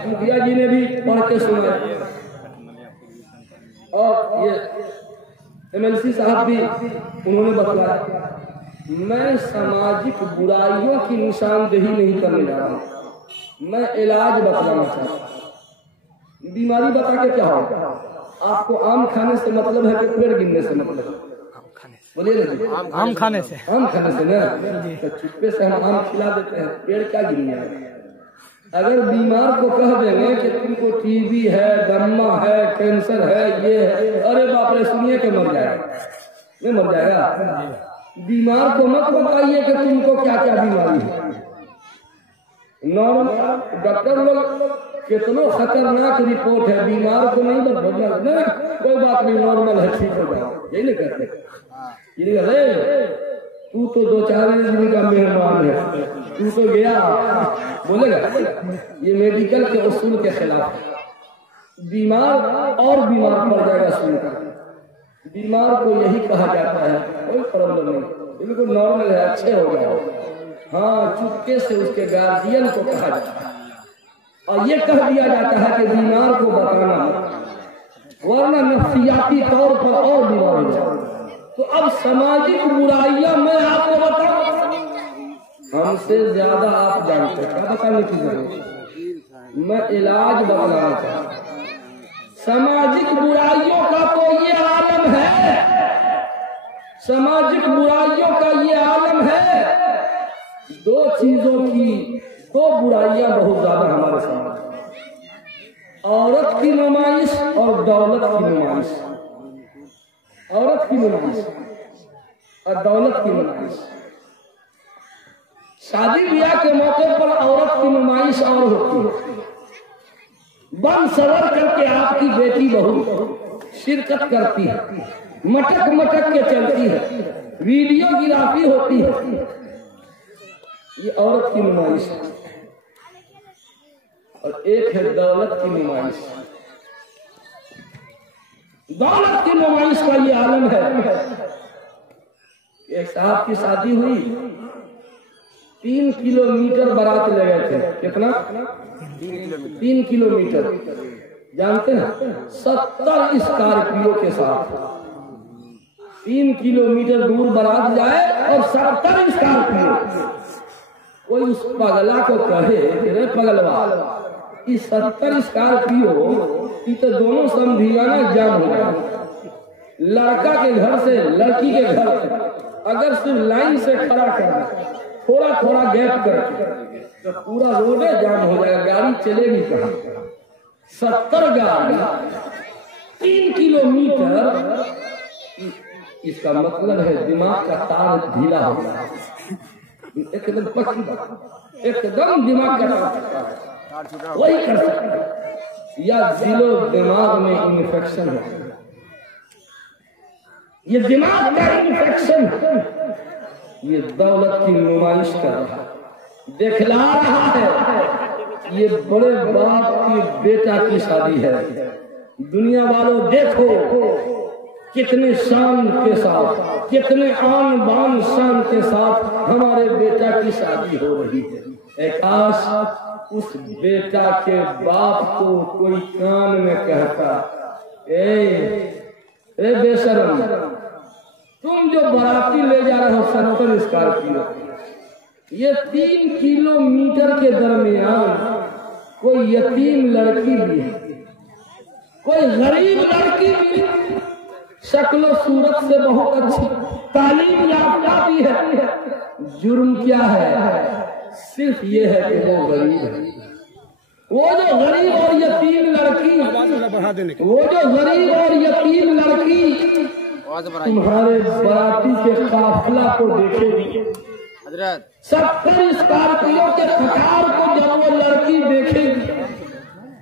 राशिद मुखिया जी ने भी पढ़ के सुनाया और ये MLC साहब भी उन्होंने बतलाया। मैं सामाजिक बुराइयों की निशानदेही नहीं करने जा रहा हूँ, मैं इलाज बतलाना चाहता हूँ। बीमारी बता के क्या होगा? आपको आम खाने से मतलब है कि पेड़ गिनने से मतलब है? बोलिए ना, आम खाने से। आम खाने से ना, तो चुप्पे से हम आम खिला देते हैं, पेड़ क्या गिनने हैं? अगर बीमार को कह देंगे कि तुमको टीबी है, दम्मा है, कैंसर है, ये है, अरे बाप रे, सुनिए के मर जाएगा, नहीं मर जाएगा। बीमार को मत बताइए कि तुमको क्या क्या बीमारी है। नॉर्मल डॉक्टर लोग कितनो खतरनाक रिपोर्ट है, बीमार को नहीं बताना, नहीं कोई बात नहीं, नॉर्मल है, ठीक हो जाओ, यही नहीं कहते। ये अरे तू तो 2-4 दिन का मेहमान है, तू तो गया, बोलेगा। ये मेडिकल के उसूल के खिलाफ है। बीमार और बीमार पड़ जाएगा सुनकर। बीमार को यही कहा जाता है, कोई प्रॉब्लम नहीं, बिल्कुल नॉर्मल है, अच्छे हो जाओ। हाँ, चुपके से उसके गार्जियन को कहा जाता है और ये कह दिया जाता है कि बीमार को बताना, वरना नफ्सियाती तौर पर और बीमार हो जाए। तो अब सामाजिक बुराइयां मैं आपको बताऊं, हमसे ज्यादा आप जानते हैं, क्या बताने की जरूरत। मैं इलाज बताना चाहता हूं। सामाजिक बुराइयों का तो ये आलम है, सामाजिक बुराइयों का ये आलम है। दो चीजों की, दो बुराइयां बहुत ज्यादा हमारे समाज में, औरत की नुमाइश और दौलत की नुमाइश। औरत की नुमाइश और दौलत की नुमाइश। शादी ब्याह के मौके पर औरत की नुमाइश और होती है, बन सवर करके आपकी बेटी बहू शिरकत करती है, मटक मटक के चलती है, वीडियोग्राफी होती है, ये औरत की नुमाइश है। और एक है दौलत की नुमाइश। दौलत की नुमाइश का ये आलम है। एक साहब की शादी हुई, 3 किलोमीटर बारात ले गए थे। कितना? 3 किलोमीटर। जानते हैं, 70 स्कॉर्पियो के साथ 3 किलोमीटर दूर बारात जाए और 70 स्कॉर्पियो। कोई उस पगला को कहे रे पगलवा, इस 70 स्कॉर्पियो की तो दोनों समधियाना जाम हो गया। लड़का के घर से लड़की के घर अगर सिर्फ लाइन से खड़ा करना, थोड़ा थोड़ा गैप करके, तो पूरा रोड जाम हो जाएगा, गाड़ी चलेगी कहाँ। 70 गाड़ी 3 किलोमीटर, इसका मतलब है दिमाग का तार ढीला हो गया, एकदम पक्की बात, एकदम दिमाग का तार वही कर सकता है। या दिलो दिमाग में इन्फेक्शन है, ये दिमाग का इन्फेक्शन है, ये दौलत की नुमाइश कर रहा है, दिखला रहा है। ये बड़े बाप की बेटा की शादी है। दुनिया वालों देखो कितने शान के साथ, कितने आन बान शान के साथ हमारे बेटा की शादी हो रही है। काश उस बेटा के बाप को कोई कान में कहता, ए बेशरम, तुम जो बाराती ले जा रहे हो 70 स्कॉर्पियो, ये 3 किलोमीटर के दरमियान कोई यतीम लड़की भी है, कोई गरीब लड़की भी है, शक्ल सूरत से बहुत अच्छी, तालीम याफ्ता भी है। जुर्म क्या है? सिर्फ ये है कि वो गरीब है। वो जो गरीब और यतीम लड़की, वो जो गरीब और यतीम लड़की तुम्हारे बराती के काफिला को देखेगी, 70 स्कॉर्पियो के कतार को जब वो लड़की देखेगी,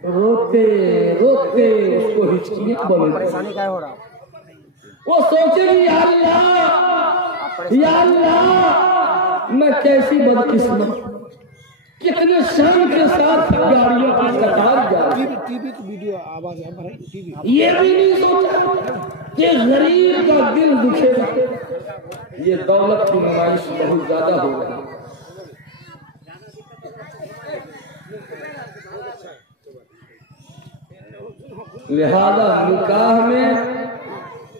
रोते रोते उसको हिचकियां बनेगी। वो सोचेगी, या अल्लाह, या अल्लाह, मैं कैसी बदकिस्मत, कितने शान के साथ गाड़ियों की कतार जा रही है। टीवी की वीडियो आवाज है, ये भी नहीं सोचा कि गरीब का दिल दुखेगा। ये दौलत की नुमाइश बहुत ज्यादा हो गई। लिहाजा निकाह में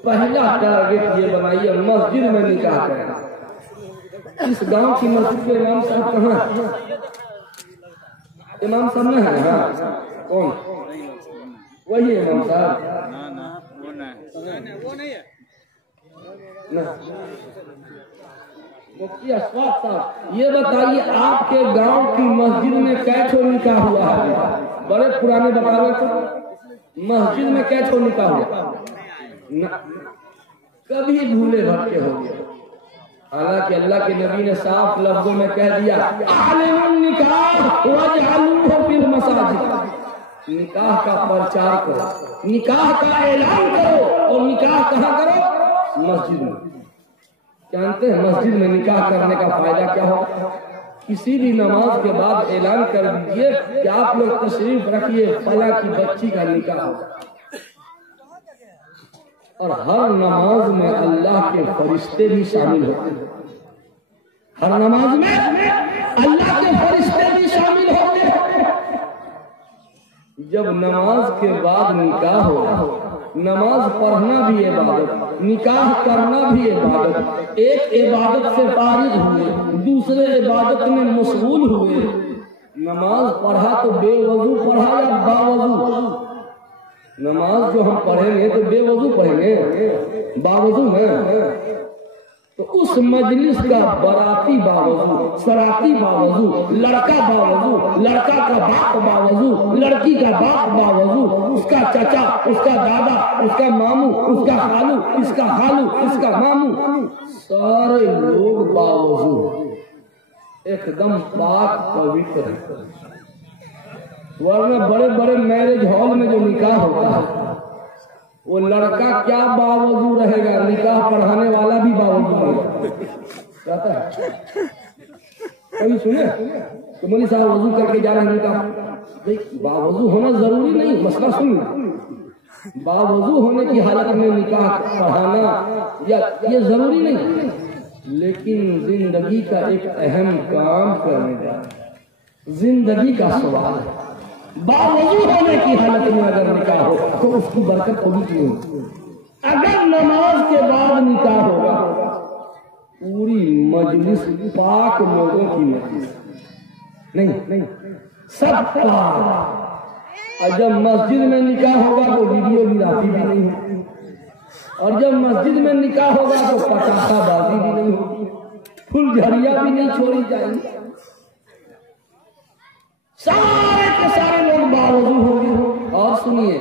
पहला टारगेट ये बनाइए, मस्जिद में निकाह करना। इस गांव की मस्जिद के इमाम साहब कहाँ है? इमाम साहब न है? हाँ, कौन? वही इमाम साहब? वो नहीं है। मुफ्ती अशफाक साहब, ये बताइए आपके गांव की मस्जिद में कैठो निकाह हुआ है? बड़े पुराने बता रहे थे, मस्जिद में कैठो निकाह हुआ? कभी भूले भटके हो गए। हालांकि अल्लाह के नबी ने साफ लफ्जों में कह दिया, निकाह वजअलूहु फिल मसाजिद, निकाह का प्रचार करो, निकाह का ऐलान करो, और निकाह कहाँ करो? मस्जिद में। जानते हैं मस्जिद में निकाह करने का फायदा क्या हो? किसी भी नमाज के बाद ऐलान कर दीजिए कि आप लोग तशरीफ रखिए, फला की बच्ची का निकाह होगा। और हर नमाज में अल्लाह के फरिश्ते भी शामिल होते हैं। हर नमाज में अल्लाह के फरिश्ते भी शामिल होते हैं। जब नमाज के बाद निकाह हो, नमाज पढ़ना भी इबादत, निकाह करना भी इबादत। एक इबादत से फारिग हुए, दूसरे इबादत में मशगूल हुए। नमाज पढ़ा तो बेवजू पढ़ा या बावजू? नमाज जो हम पढ़ेंगे तो बेवजू पढ़ेंगे, बावजू में। तो उस मजलिस का बराती बावजू, सराती बावजू, लड़का बावजू, लड़का का बाप बावजू, लड़की का बाप बावजू, उसका चाचा, उसका दादा, उसका मामू, उसका खालू, इसका खालू, इसका मामू, सारे लोग बावजू एकदम पाक पवित्र। वरना बड़े बड़े मैरिज हॉल में जो निकाह होता है, वो लड़का क्या बावजू रहेगा, निकाह पढ़ाने वाला भी बावजू रहेगा। कभी सुने तो मौलवी साहब वजू करके जा रहे हैं निकाह? बावजू होना जरूरी नहीं, मसला सुन। बावजू होने की हालत में निकाह पढ़ाना या ये जरूरी नहीं, लेकिन जिंदगी का एक अहम काम करने जा रहे हैं, जिंदगी का सवाल है। बावजू होने की हालत में अगर निकाह हो तो उसकी बरकत होगी कि नहीं? अगर नमाज के बाद निकाह होगा, पूरी मजलिस पाक लोगों की मजलिस नहीं, सब पाक। और जब मस्जिद में निकाह होगा तो वीडियोग्राफी भी नहीं होगी, और जब मस्जिद में निकाह होगा तो पटाखाबाजी भी नहीं होगी, फुलझड़ियां भी नहीं छोड़ी जाएंगी। सारे के सारे लोग बावजू होंगे। और सुनिए,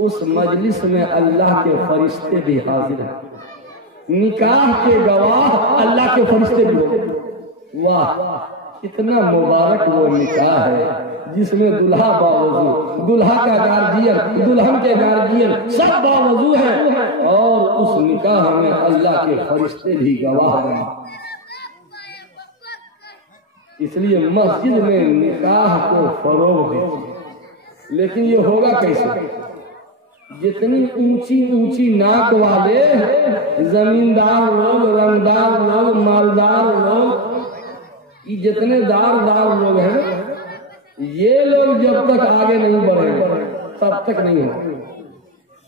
उस मजलिस में अल्लाह के फरिश्ते भी हाजिर हैं, निकाह के गवाह अल्लाह के फरिश्ते भी होंगे। वाह, कितना मुबारक वो निकाह है जिसमें दुल्हा बावजू, दुल्हा का गार्जियन, दुल्हन के गार्जियन सब बावजू हैं, और उस निकाह में अल्लाह के फरिश्ते भी गवाह हैं। इसलिए मस्जिद में निकाह को फरोग दीजिए। लेकिन ये होगा कैसे? जितनी ऊंची ऊंची नाक वाले जमींदार लोग, रंगदार लोग, मालदार लोग, ये जितने दार लोग हैं, ये लोग जब तक आगे नहीं बढ़ेंगे तब तक नहीं होगा।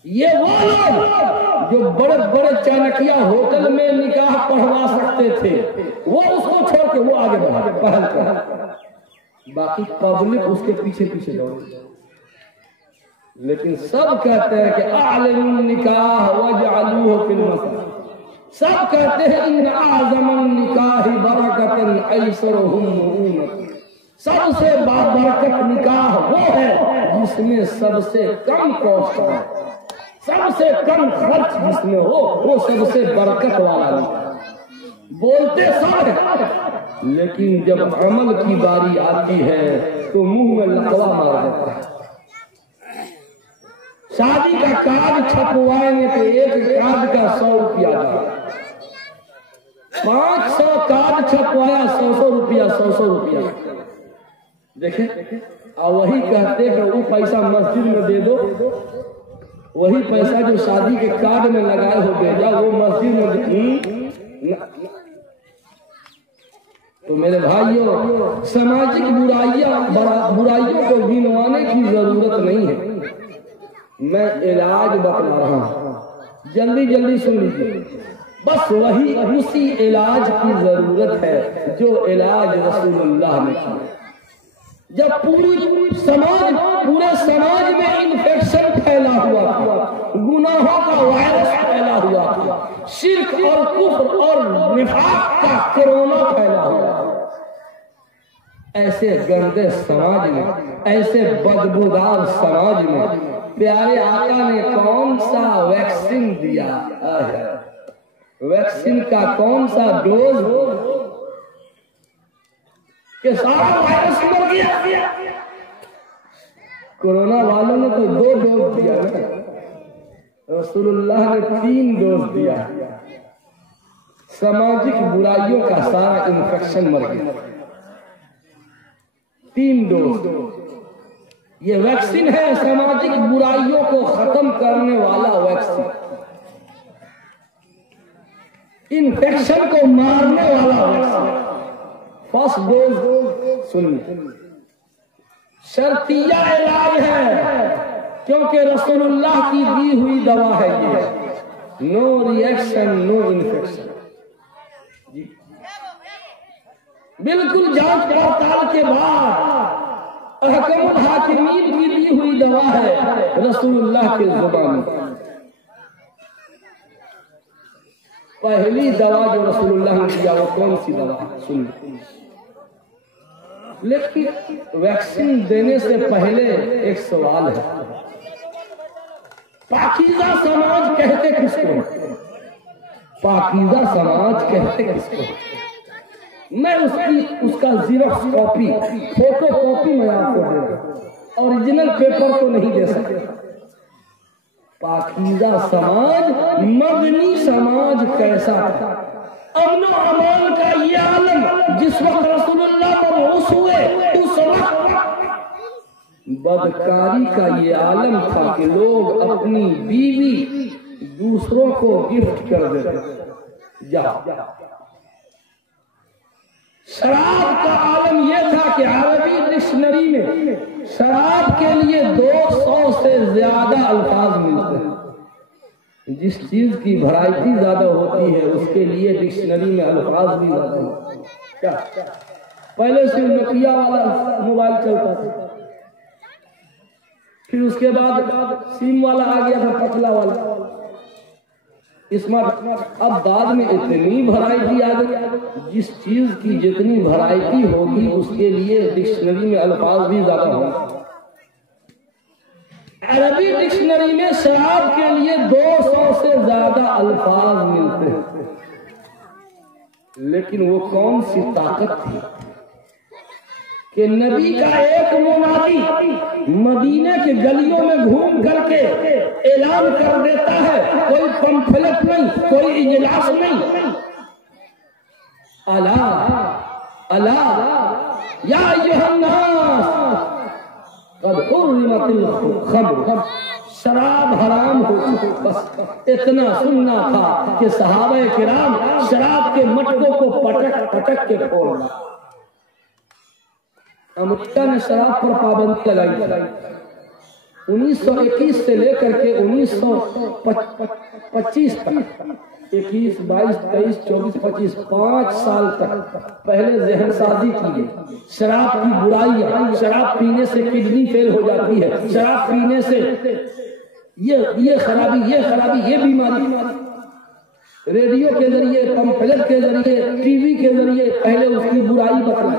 ये वो लोग जो बड़े बड़े चाणक्या होटल में निकाह पढ़वा सकते थे, वो उसको छोड़ के वो आगे बढ़ा पहल कर, बाकी पब्लिक उसके पीछे पीछे दौड़े। लेकिन सब कहते हैं कि आलिम निकाह वजअलूहु फिल मसाजिद, सब कहते हैं इन आज़मन निकाह बरकतन ऐसरहुम मुऊनत, सबसे बाबरकत निकाह वो है जिसमें सबसे कम कॉस्ट है, सबसे कम खर्च जिसमें हो, वो सबसे बरकत वाला निकाह। बोलते सब है, लेकिन जब अमल की बारी आती है तो मुंह में लकवा मार देता है। शादी का कार्ड छपवाएंगे तो एक कार्ड का 100 रुपया था, 500 कार्ड छपवाया 100 रुपया, 100 रुपया। देखे, और वही कहते हैं वो पैसा मस्जिद में दे दो, वही पैसा जो शादी के कार्ड में लगाए हो भेजा वो मस्जिद में। तो मेरे भाइयों, सामाजिक बुराइयों को गिनवाने की जरूरत नहीं है। मैं इलाज बतला रहा हूं, जल्दी जल्दी सुन लीजिए। बस वही उसी इलाज की जरूरत है जो इलाज रसूलुल्लाह ने किया। जब पूरे समाज में इन्फेक्शन फैला हुआ था, गुनाहों का वायरस फैला हुआ था, शिर्क और कुफ्र और निफाक का कोरोना फैला हुआ था, ऐसे गंदे समाज में, ऐसे बदबूदार समाज में प्यारे आका ने कौन सा वैक्सीन दिया है? वैक्सीन का कौन सा डोज कि सारा वायरस मर गया? कोरोना वालों ने तो 2 डोज दिया ना, रसूलुल्लाह ने 3 डोज दिया। सामाजिक बुराइयों का सारा इन्फेक्शन मर गया। 3 डोज। ये वैक्सीन है सामाजिक बुराइयों को खत्म करने वाला वैक्सीन, इन्फेक्शन को मारने वाला वैक्सीन। फर्स्ट डोज सुनिए, शर्तिया इलाज है, क्योंकि रसूलुल्लाह की दी हुई दवा है ये। No reaction, no infection. बिल्कुल जांच पड़ताल के बाद अहकमुल हाकिमीन की दी हुई दवा है रसूलुल्लाह के जुबान में। पहली दवा जो रसूलुल्लाह ने दिया वो कौन सी दवा? सुनिए। लेकिन वैक्सीन देने से पहले एक सवाल है, पाकीज़ा समाज कहते किसको? पाकीज़ा समाज कहते किसको? मैं उसका जीरोक्स कॉपी, फोटो कॉपी मैं आपको दे रहा, ओरिजिनल पेपर तो नहीं दे सकते। पाकीज़ा समाज, मदनी समाज कैसा था? अमन और अमान का ये आलम जिस वक्त रसूलुल्लाह मबऊस हुए उस वक्त बदकारी का ये आलम था कि लोग अपनी बीवी दूसरों को गिफ्ट कर देते। जाओ। शराब का आलम यह था कि अरबी डिक्शनरी में शराब के लिए 200 से ज्यादा अल्फाज मिलते हैं। जिस चीज की वैरायटी ज्यादा होती है उसके लिए डिक्शनरी में अल्फाज भी ज्यादा होते हैं। क्या पहले से नोकिया वाला मोबाइल चलता था, फिर उसके बाद सिम वाला आ गया था, पतला वाला स्मार्ट। अब बाद में इतनी वैरायटी आ गई, जिस चीज की जितनी वैरायटी होगी उसके लिए डिक्शनरी में अल्फाज भी ज्यादा होंगे। अरबी डिक्शनरी में शराब के लिए 200 से ज्यादा अल्फाज मिलते हैं, लेकिन वो कौन सी ताकत थी कि नबी का एक मुनादी मदीने के गलियों में घूम करके ऐलान कर देता है, कोई पंफलेट नहीं, कोई इजलास नहीं, अला अला या अय्युहन्नास कद हुर्रिमतिल खम्र, शराब हराम हो चुकी। बस इतना सुनना था कि सहाबाए किराम शराब के मटकों को पटक पटक के फोड़ना। अमेरिका ने शराब पर पाबंदी लगाई 1921 से लेकर के 1925 तक, 21, 22, 23, 24, 25, 5 साल तक पहले जहनसाजी की गई। शराब की बुराई, शराब पीने से किडनी फेल हो जाती है, शराब पीने से ये खराबी, ये बीमारी। रेडियो के जरिए, पंफलेट के जरिए, टीवी के जरिए पहले उसकी बुराई बताई।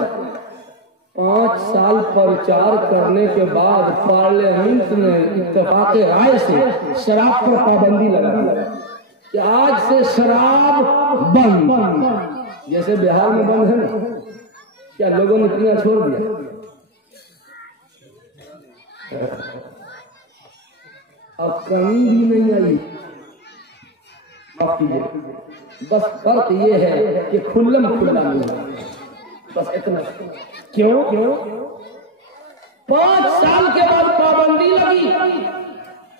5 साल प्रचार करने के बाद पार्लियामेंट ने इत्तेफाक राय से शराब पर पाबंदी लगा दी कि आज से शराब बंद। जैसे बिहार में बंद है ना, क्या लोगों ने पीना छोड़ दिया? अब कमी भी नहीं आई। माफ कीजिए, बस फर्क ये है कि खुल्लम खुल्ला नहीं, बस इतना। क्यों? 5 साल के बाद पाबंदी लगी।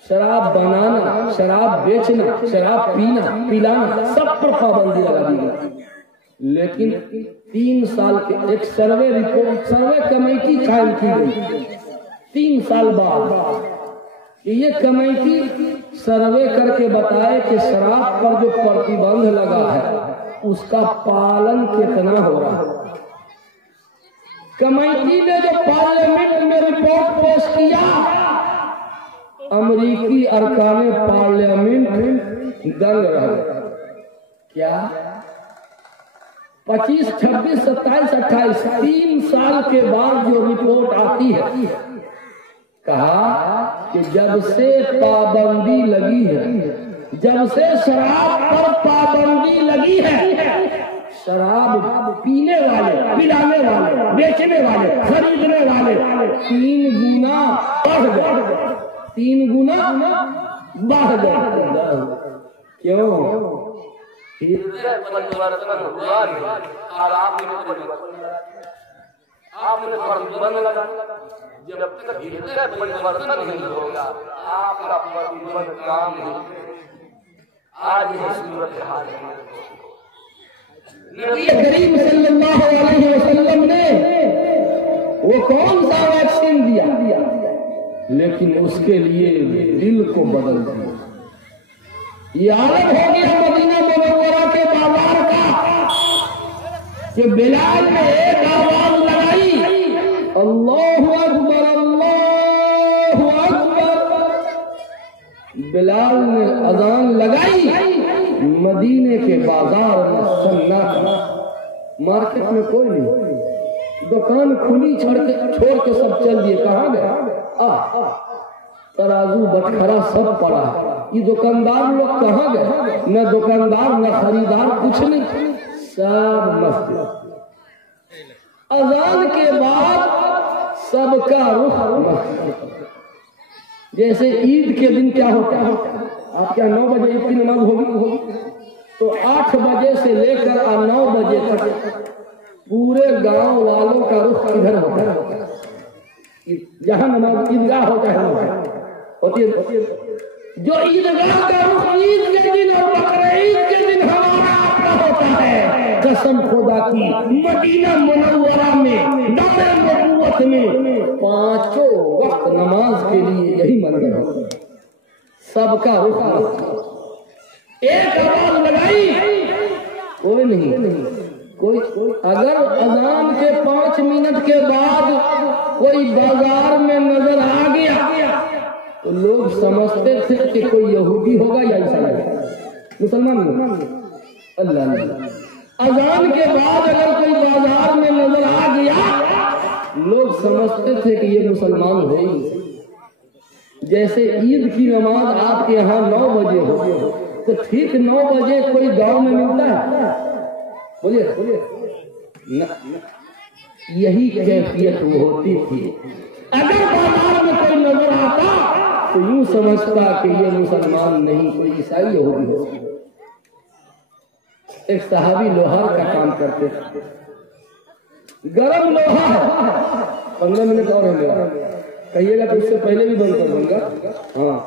शराब बनाना, शराब बेचना, शराब पीना, पिलाना, सब पर पाबंदी लगा दी गई। लेकिन 3 साल के एक सर्वे रिपोर्ट, सर्वे कमेटी कायम की गई। 3 साल बाद कि ये कमेटी सर्वे करके बताए कि शराब पर जो प्रतिबंध लगा है उसका पालन कितना हो रहा है। कमेटी ने जो पार्लियामेंट में रिपोर्ट पेश किया, अमेरिकी अरकान पार्लियामेंट दंग रहे। क्या 25, 26, 27, 28 3 साल के बाद जो रिपोर्ट आती है, कहा कि जब से पाबंदी लगी है, जब से शराब पर पाबंदी लगी है, शराब पीने वाले, पिलाने वाले, बेचने वाले, खरीदने वाले 3 गुना बढ़ गए, 3 गुना बढ़ गए। क्यों? परिवर्तन हुआ और आपने प्रतिबंध लगा। जब तक हृदय परिवर्तन नहीं होगा आपका प्रतिबंध काम नहीं। आज यह सूरत हाल है। नबी करीम सल्लल्लाहु अलैहि वसल्लम ने वो कौन सा वैक्सीन दिया, लेकिन उसके लिए दिल को बदल दिया। ये आलम हो गया मदीना मुनव्वरा के बाजार का कि बिलाल ने एक आवाज लगाई, अल्लाहु अकबर, अल्लाहु अकबर। बिलाल ने अजान लगाई, मदीने के बाजार में सन्नाटा, मार्केट में कोई नहीं, दुकान खुली छोड़ के सब चल दिए। कहाँ गए? तराजू बटखरा सब पड़ा। ये दुकानदार लोग कहाँ गए? न दुकानदार न खरीदार, कुछ नहीं, सब मस्जिद। अजान के बाद सबका रुख मस्जिद। जैसे ईद के दिन क्या होता है, आप क्या 9 बजे ईद की नमाज होगी, तो 8 बजे से लेकर 9 बजे तक पूरे गांव वालों का रुख किधर होता है? जहां नमाज ईदगाह होता है होती है। जो ईदगाह का रुख ईद के दिन और बकरीद के दिन हमारा आपका होता है, कसम खुदा की मदीना मुनव्वरा में दारे नबूवत में 5 वक्त नमाज के लिए यही मंदिर है। सबका रुख एक आवाज लगाई, कोई नहीं, कोई अगर अजान के 5 मिनट के बाद कोई बाजार में नजर आ गया तो लोग समझते थे कि कोई यहूदी होगा या ईसाई, मुसलमान नहीं। अल्लाह ने अजान के बाद अगर कोई बाजार में नजर आ गया, लोग समझते थे कि ये मुसलमान हो ही। जैसे ईद की नमाज आपके यहाँ 9 बजे हो, तो ठीक 9 बजे कोई गांव में मिलता है? बोलिए यही कैफियत वो होती थी। अगर बाजार में कोई नजर आता तो यूं समझता कि ये मुसलमान नहीं, कोई ईसाई यहूदी हो। एक सहाबी लोहार का काम करते थे, गरम लोहा है, 15 मिनट और हो गया, कहिएगा तो उससे पहले भी बंद कर दूंगा। हाँ,